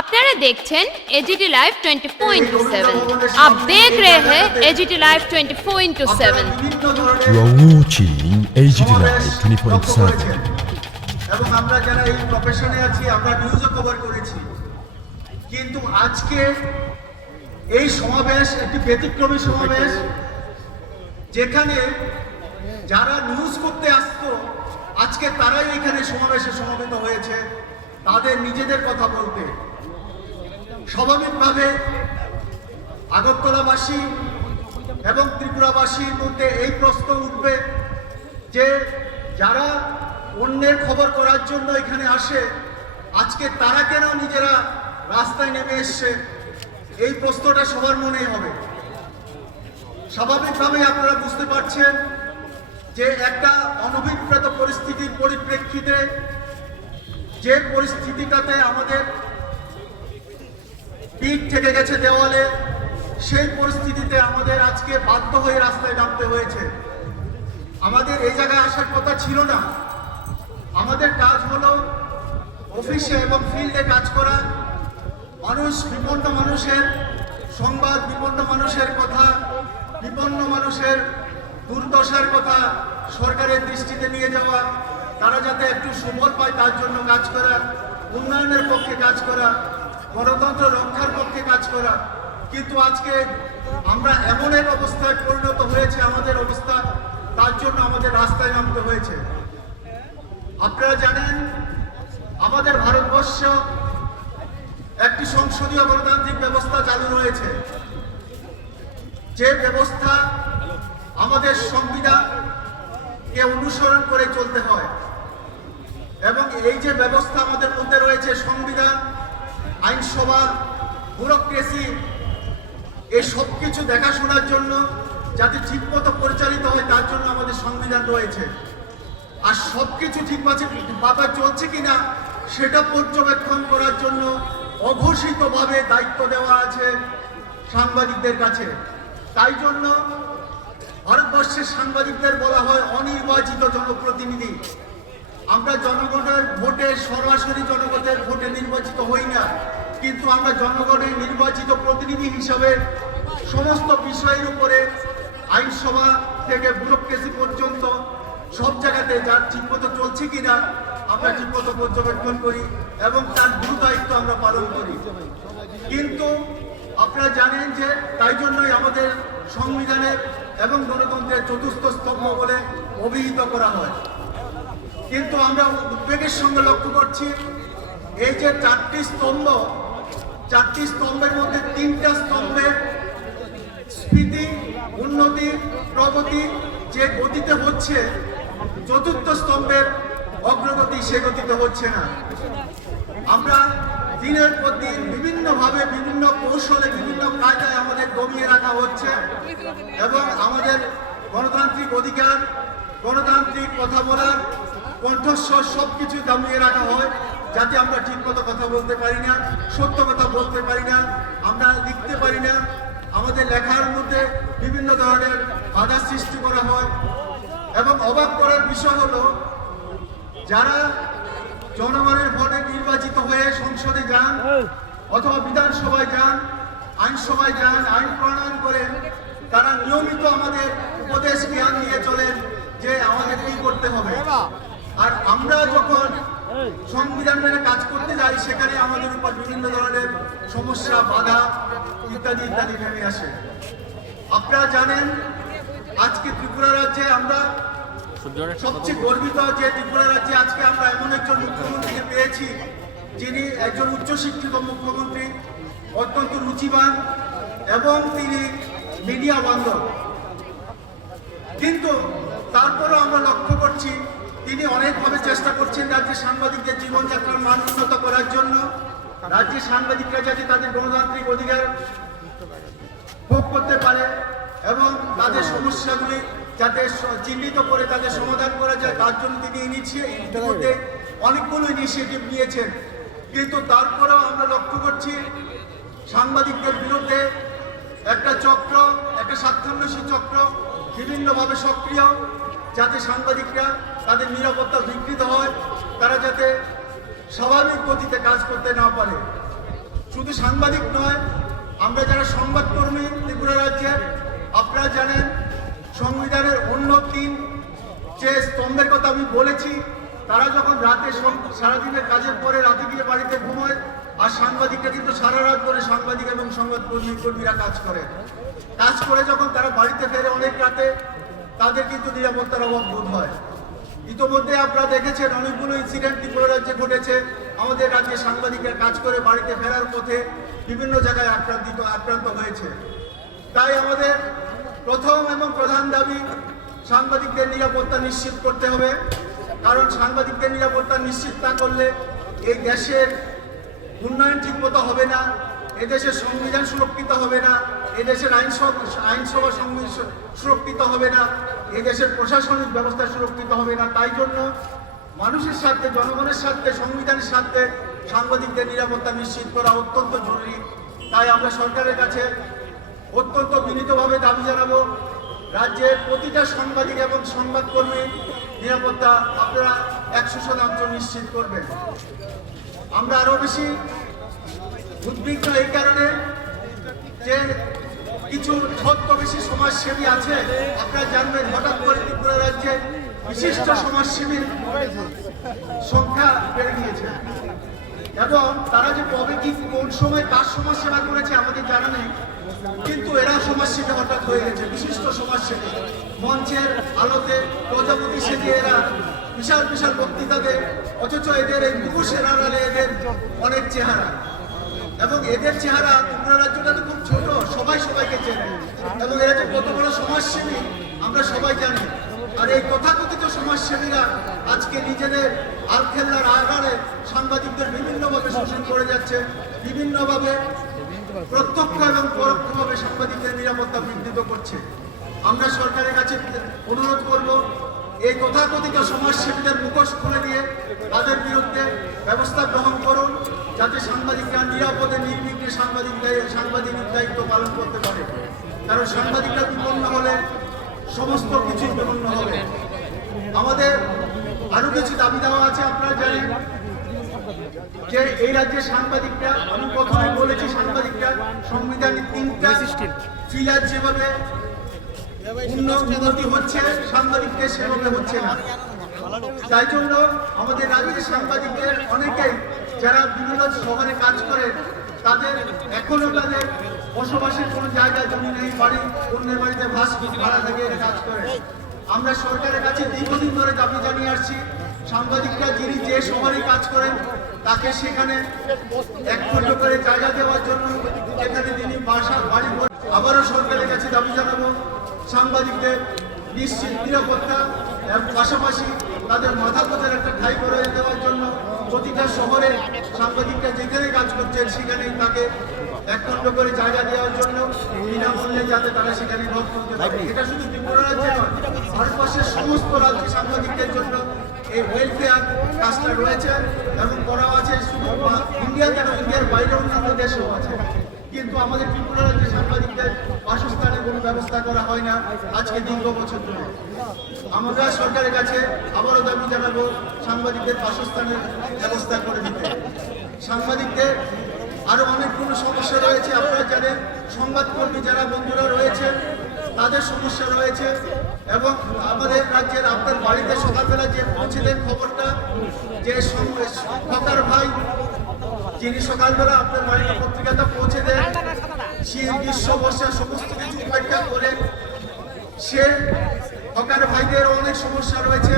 আপনারা দেখছেন AGT live 24/7। आप देख रहे हैं AGT live 24/7। You are watching AGT Live 24/7. এবং আমরা যারা এই প্রফেশনে আছি আমরা নিউজও কভার করেছি, কিন্তু আজকে এই সমাবেশ একটি ব্যতিক্রমী সমাবেশ, যেখানে যারা নিউজ করতে আসতো আজকে তারাই এখানে সমাবেশে সমবেত হয়েছে তাদের নিজেদের কথা বলতে। স্বাভাবিকভাবে আগরতলাবাসী এবং ত্রিপুরাবাসীর মধ্যে এই প্রশ্ন উঠবে যে যারা অন্যের খবর করার জন্য এখানে আসে আজকে তারা কেন নিজেরা রাস্তায় নেমে এসছে, এই প্রশ্নটা সবার মনেই হবে। স্বাভাবিকভাবে আপনারা বুঝতে পারছেন যে একটা অনভিপ্রেত পরিস্থিতির পরিপ্রেক্ষিতে, যে পরিস্থিতিটাতে আমাদের পিঠ থেকে গেছে দেওয়ালে, সেই পরিস্থিতিতে আমাদের আজকে বাধ্য হয়ে রাস্তায় নামতে হয়েছে। আমাদের এই জায়গায় আসার কথা ছিল না। আমাদের কাজ হলো অফিসে এবং ফিল্ডে কাজ করা, মানুষ, বিপন্ন মানুষের সংবাদ, বিপন্ন মানুষের কথা, বিপন্ন মানুষের দুর্দশার কথা সরকারের দৃষ্টিতে নিয়ে যাওয়া, তারা যাতে একটু সুফল পায় তার জন্য কাজ করা, উন্নয়নের পক্ষে কাজ করা, গণতন্ত্র রক্ষার পক্ষে কাজ করা। কিন্তু আজকে আমরা এমন এক অবস্থায় পরিণত হয়েছে আমাদের অবস্থা, তার জন্য আমাদের রাস্তায় নামতে হয়েছে। আপনারা জানেন আমাদের ভারতবর্ষ একটি সংসদীয় গণতান্ত্রিক ব্যবস্থা চালু রয়েছে, যে ব্যবস্থা আমাদের সংবিধানকে অনুসরণ করে চলতে হয়। এবং এই যে ব্যবস্থা আমাদের মধ্যে রয়েছে, সংবিধান, আইনসভা, ব্যুরোক্রেসি, এই সব কিছু দেখাশোনার জন্য যাতে ঠিকমতো পরিচালিত হয় তার জন্য আমাদের সংবিধান রয়েছে। আর সব কিছু ঠিকভাবে চলছে কিনা সেটা পর্যবেক্ষণ করার জন্য অঘোষিতভাবে দায়িত্ব দেওয়া আছে সাংবাদিকদের কাছে। তাই জন্য ভারতবর্ষের সাংবাদিকদের বলা হয় অনির্বাচিত জনপ্রতিনিধি। আমরা জনগণের ভোটে, সরাসরি জনগণের ভোটে নির্বাচিত হই না, কিন্তু আমরা জনগণের নির্বাচিত প্রতিনিধি হিসাবে সমস্ত বিষয়ের উপরে, আইনসভা থেকে ব্যুরোক্রেসি পর্যন্ত সব জায়গাতে যার ঠিকমতো চলছে কিনা আমরা ঠিকমতো পর্যবেক্ষণ করি এবং তার গুরু দায়িত্ব আমরা পালন করি। কিন্তু আপনারা জানেন যে তাই জন্যই আমাদের সংবিধানের এবং গণতন্ত্রের চতুর্থ স্তম্ভ বলে অভিহিত করা হয়। কিন্তু আমরা উদ্বেগের সঙ্গে লক্ষ্য করছি এই যে চারটি স্তম্ভের মধ্যে তিনটা স্তম্ভের স্ফীতি, উন্নতি, প্রগতি যে গতিতে হচ্ছে, চতুর্থ স্তম্ভের অগ্রগতি সে গতিতে হচ্ছে না। আমরা দিনের পর দিন বিভিন্নভাবে, বিভিন্ন কৌশলে, বিভিন্ন কায়দায় আমাদের দমিয়ে রাখা হচ্ছে এবং আমাদের গণতান্ত্রিক অধিকার, গণতান্ত্রিক কথা বলার কণ্ঠস্বর সবকিছু দমিয়ে রাখা হয়, যাতে আমরা ঠিকমতো কথা বলতে পারি না, সত্য কথা বলতে পারি না, আমরা লিখতে পারি না, আমাদের লেখার মধ্যে বিভিন্ন ধরনের বাধা সৃষ্টি করা হয়। এবং অবাক করার বিষয় হলো যারা জনগণের ভোটে নির্বাচিত হয়ে সংসদে যান অথবা বিধানসভায় যান, আইনসভায় যান, আইন প্রণয়ন করেন, তারা নিয়মিত আমাদের উপদেশ জ্ঞান দিয়ে চলেন যে আমাদের কি করতে হবে। আর আমরা যখন সংবিধান মেনে কাজ করতে যাই সেখানে আমাদের উপর বিভিন্ন ধরনের সমস্যা, বাধা ইত্যাদি ইত্যাদি নেমে আসে। আপনারা জানেন আজকে ত্রিপুরা রাজ্যে আমরা সবচেয়ে গর্বিত যে ত্রিপুরা রাজ্যে আজকে আমরা এমন একজন মুখ্যমন্ত্রীকে পেয়েছি যিনি একজন উচ্চশিক্ষিত মুখ্যমন্ত্রী, অত্যন্ত রুচিবান এবং তিনি মিডিয়া বান্ধব। কিন্তু তারপরও আমরা লক্ষ্য করছি তিনি অনেকভাবে চেষ্টা করছেন রাজ্যের সাংবাদিকদের জীবনযাত্রার মান উন্নত করার জন্য, রাজ্যের সাংবাদিকরা যাতে তাদের গণতান্ত্রিক অধিকার ভোগ করতে পারে এবং তাদের সমস্যাগুলি যাতে চিহ্নিত করে তাদের সমাধান করা যায় তার জন্য তিনি ইতিমধ্যে অনেকগুলো ইনিশিয়েটিভ নিয়েছেন। কিন্তু তারপরেও আমরা লক্ষ্য করছি সাংবাদিকদের বিরুদ্ধে একটা চক্র, একটা স্বার্থান্বেষী চক্র বিভিন্নভাবে সক্রিয়, যাতে সাংবাদিকরা তাদের নিরাপত্তা বিঘ্নিত হয়, তারা যাতে স্বাভাবিক গতিতে কাজ করতে না পারে। শুধু সাংবাদিক নয়, আমরা যারা সংবাদকর্মী ত্রিপুরা রাজ্যের, আপনারা জানেন সংবিধানের অন্য 3 যে স্তম্ভের কথা আমি বলেছি, তারা যখন রাতে সারাদিনের কাজের পরে রাতে গিয়ে বাড়িতে ঘুমোয়, আর সাংবাদিকরা কিন্তু সারা রাত ধরে সাংবাদিক এবং সংবাদকর্মীরা কাজ করে যখন তারা বাড়িতে ফেরে অনেক রাতে, তাদের কিন্তু নিরাপত্তার অভাব বোধ হয়। ইতোমধ্যে আপনারা দেখেছেন অনেকগুলো ইনসিডেন্ট ত্রিপুরা রাজ্যে ঘটেছে। আমাদের রাজ্যে সাংবাদিকরা কাজ করে বাড়িতে ফেরার পথে বিভিন্ন জায়গায় আক্রান্ত হয়েছে। তাই আমাদের প্রথম এবং প্রধান দাবি, সাংবাদিকদের নিরাপত্তা নিশ্চিত করতে হবে। কারণ সাংবাদিকদের নিরাপত্তা নিশ্চিত না করলে এই দেশের উন্নয়ন ঠিকমতো হবে না, এদেশের সংবিধান সুরক্ষিত হবে না, এদেশের আইনসভা সুরক্ষিত হবে না, এদেশের প্রশাসনিক ব্যবস্থা সুরক্ষিত হবে না। তাই জন্য মানুষের স্বার্থে, জনগণের স্বার্থে, সংবিধানের স্বার্থে সাংবাদিকদের নিরাপত্তা নিশ্চিত করা অত্যন্ত জরুরি। তাই আমরা সরকারের কাছে অত্যন্ত বিনীতভাবে দাবি জানাবো, রাজ্যের প্রতিটা সাংবাদিক এবং সংবাদকর্মী নিরাপত্তা আপনারা 100% নিশ্চিত করবেন। আমরা আরো বেশি উদ্বিগ্ন এই কারণে যে কিছু ছদ্মবেশী সমাজসেবী আছে। আপনারা জানবেন হঠাৎ করে ত্রিপুরা রাজ্যে বিশিষ্ট সমাজসেবীর সংখ্যা বেড়ে গিয়েছে, এবং তারা যে কবে কি কোন সময় কার সমাজ সেবা করেছে আমাদের জানা নেই, কিন্তু এরা সমাজসেবী হঠাৎ হয়ে গেছে, বিশিষ্ট সমাজসেবী। মঞ্চের আলোতে প্রজাপতি সেজে এরা বিশাল বিশাল বক্তৃতা দেয়, অথচ এদের এই মুখোশের আড়ালে এদের অনেক চেহারা, এবং এদের চেহারা ত্রিপুরা রাজ্যটা তো খুব ছোট, সবাই সবাইকে চেনে, এবং এরা যে কত বড় সমাজসেবী আমরা সবাই জানি। আর এই তথাকথিত সমাজসেবীরা আজকে নিজেদের আলখেল্লার আড়ালে সাংবাদিকদের বিভিন্নভাবে শোষণ করে যাচ্ছে, বিভিন্নভাবে প্রত্যক্ষ এবং পরোক্ষভাবে সাংবাদিকদের নিরাপত্তা বিঘ্নিত করছে। আমরা সরকারের কাছে অনুরোধ করব, এই তথাকথিত সমাজসেবীদের মুখোশ খুলে দিয়ে তাদের বিরুদ্ধে ব্যবস্থা গ্রহণ করুন, যাতে সাংবাদিকরা নিরাপদে নির্বিঘ্নে সাংবাদিক দায়িত্ব পালন করতে পারে। কারণ সাংবাদিকরা বিপন্ন হলে সমস্ত কিছু বিপন্ন হবে। আমাদের আরো কিছু দাবি দেওয়া আছে। আপনারা জানেন যে এই রাজ্যের সাংবাদিকরা, আমি প্রথমে বলেছি, সাংবাদিকরা সংবিধানের 3টা পিলার যেভাবে উন্নতি হচ্ছে, সাংবাদিকদের সেভাবে হচ্ছে না। তাই জন্য আমাদের রাজ্যের সাংবাদিকদের অনেকেই যারা বিভিন্ন শহরে কাজ করে, তাদের এখনো তাদের বসবাসের কোনো জায়গা জমি নেই, বাড়ি অন্যের বাড়িতে ভাড়া থেকে কাজ করে। আমরা সরকারের কাছে দীর্ঘদিন ধরে দাবি জানিয়ে আসছি, সাংবাদিকরা যিনি যে শহরে কাজ করেন তাকে সেখানে 1 খণ্ড করে জায়গা দেওয়ার জন্য, যেখানে তিনি বাড়ি। আবারও সরকারের কাছে দাবি জানাবো, সাংবাদিকদের নিশ্চিত নিরাপত্তা এবং পাশাপাশি তাদের মাথা গোঁজার একটা ঠাঁই করে দেওয়ার জন্য প্রতিটা শহরে সাংবাদিকরা যেখানে কাজ করছেন সেখানেই তাকে 1 খণ্ড করে জায়গা দেওয়ার জন্য বিনামূল্যে যাতে তারা সেখানে ঘর করতে পারে। এটা শুধু ত্রিপুরা রাজ্যে নয়, ভারতবর্ষের সমস্ত রাজ্যে সাংবাদিকদের জন্য এই ওয়েলফেয়ার কাজটা রয়েছে এবং করাও আছে। শুধু ইন্ডিয়াতে নয়, ইন্ডিয়ার বাইরে অন্যান্য দেশেও আছে, কিন্তু আমাদের ত্রিপুরা রাজ্যে সাংবাদিকদের বাসস্থানের কোনো ব্যবস্থা করা হয় না আজকে দীর্ঘ বছর ধরে। আমরা সরকারের কাছে আবারও দাবি জানাবো, সাংবাদিকদের বাসস্থানের ব্যবস্থা করে দিতে। সাংবাদিকদের আরো অনেকগুলো সমস্যা রয়েছে। আপনারা জানেন সংবাদকর্মী যারা বন্ধুরা রয়েছেন তাদের সমস্যা রয়েছে, এবং আমাদের রাজ্যের আপনার বাড়িতে সকালবেলা যে পৌঁছে দেন খবরটা, যে সরকার ভাই যিনি সকালবেলা আপনার বাড়িতে পত্রিকাটা পৌঁছে দেন, সে গ্রীষ্ম বর্ষা সমস্ত কিছু উপেক্ষা করে সে হকার ভাইদের অনেক সমস্যা রয়েছে।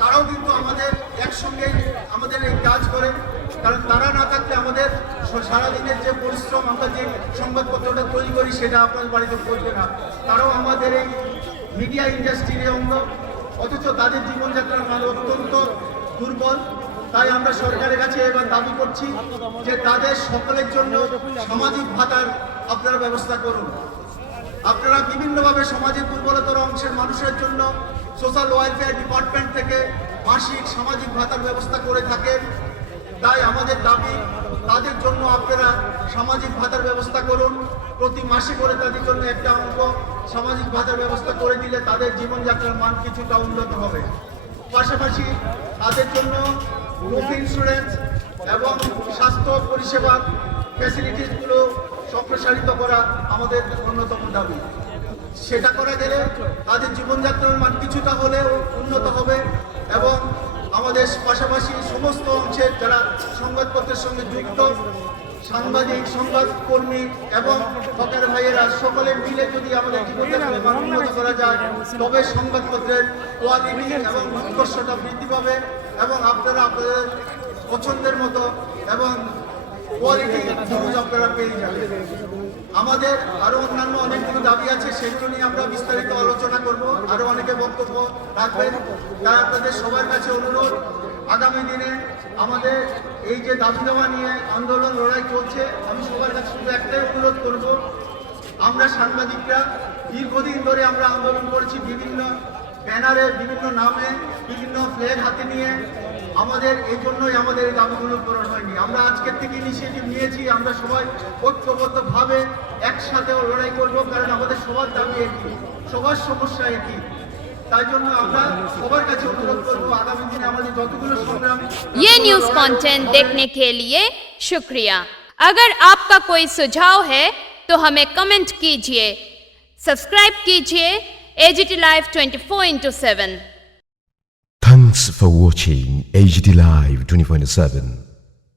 তারাও কিন্তু আমাদের একসঙ্গে আমাদের এই কাজ করে, কারণ তারা না থাকলে আমাদের সারাদিনের যে পরিশ্রম, আমরা যে সংবাদপত্রটা তৈরি করি সেটা আপনার বাড়িতে পৌঁছবে না। তারাও আমাদের এই মিডিয়া ইন্ডাস্ট্রির অঙ্গ, অথচ তাদের জীবনযাত্রার মান অত্যন্ত দুর্বল। তাই আমরা সরকারের কাছে এবার দাবি করছি যে তাদের সকলের জন্য সামাজিক ভাতার আপনারা ব্যবস্থা করুন। আপনারা বিভিন্নভাবে সমাজের দুর্বলতর অংশের মানুষের জন্য সোশ্যাল ওয়েলফেয়ার ডিপার্টমেন্ট থেকে মাসিক সামাজিক ভাতার ব্যবস্থা করে থাকেন। তাই আমাদের দাবি, তাদের জন্য আপনারা সামাজিক ভাতার ব্যবস্থা করুন। প্রতি মাসে করে তাদের জন্য একটা অঙ্ক সামাজিক ভাতার ব্যবস্থা করে দিলে তাদের জীবনযাত্রার মান কিছুটা উন্নত হবে। পাশাপাশি তাদের জন্য গ্রুপ ইন্স্যুরেন্স এবং স্বাস্থ্য পরিষেবা ফ্যাসিলিটিসগুলো সম্প্রসারিত করা আমাদের অন্যতম দাবি। সেটা করা গেলে তাদের জীবনযাত্রার মান কিছুটা হলেও উন্নত হবে এবং আমাদের পাশাপাশি সমস্ত অংশের যারা সংবাদপত্রের সঙ্গে যুক্ত সাংবাদিক, সংবাদকর্মী এবং হকার ভাইয়েরা সকলে মিলে যদি আমাদের জীবনযাত্রার মান উন্নত করা যায় তবে সংবাদপত্রের কোয়ালিটি এবং উৎকর্ষতা বৃদ্ধি পাবে এবং আপনারা আপনাদের পছন্দের মতো এবং কোয়ালিটি নিউজ আপনারা পেয়ে যাবেন। আমাদের আরো অন্যান্য অনেকগুলো দাবি আছে, সেগুলো নিয়ে আমরা বিস্তারিত আলোচনা করব। আরো অনেকে বক্তব্য রাখবেন, তাই আপনাদের সবার কাছে অনুরোধ, আগামী দিনে আমাদের এই যে দাবি দেওয়া নিয়ে আন্দোলন লড়াই চলছে, আমি সবার কাছে শুধু একটাই অনুরোধ করব, আমরা সাংবাদিকরা দীর্ঘদিন ধরে আমরা আন্দোলন করেছি, বিভিন্ন ব্যানারে, বিভিন্ন নামে, বিভিন্ন ফ্ল্যাগ হাতে নিয়ে। আমাদের এই জন্যই আমাদের এই দাবিগুলো পূরণ হয়নি। আমরা আজকের থেকে ইনিশিয়েটিভ নিয়েছি, আমরা সবাই ঐক্যবদ্ধভাবে একসাথে লড়াই করব, কারণ আমাদের সবার দাবি একই, সবার সমস্যা একই। তাই জন্য আমরা সবার কাছে অনুরোধ করব, আগামী দিনে আমাদের যতগুলো সংগ্রাম। ये न्यूज कंटेंट देखने के लिए शुक्रिया। अगर आपका कोई सुझाव है तो हमें कमेंट कीजिए, सब्सक्राइब कीजिए AGT Live 24/7। Thanks for watching AGT Live 24/7.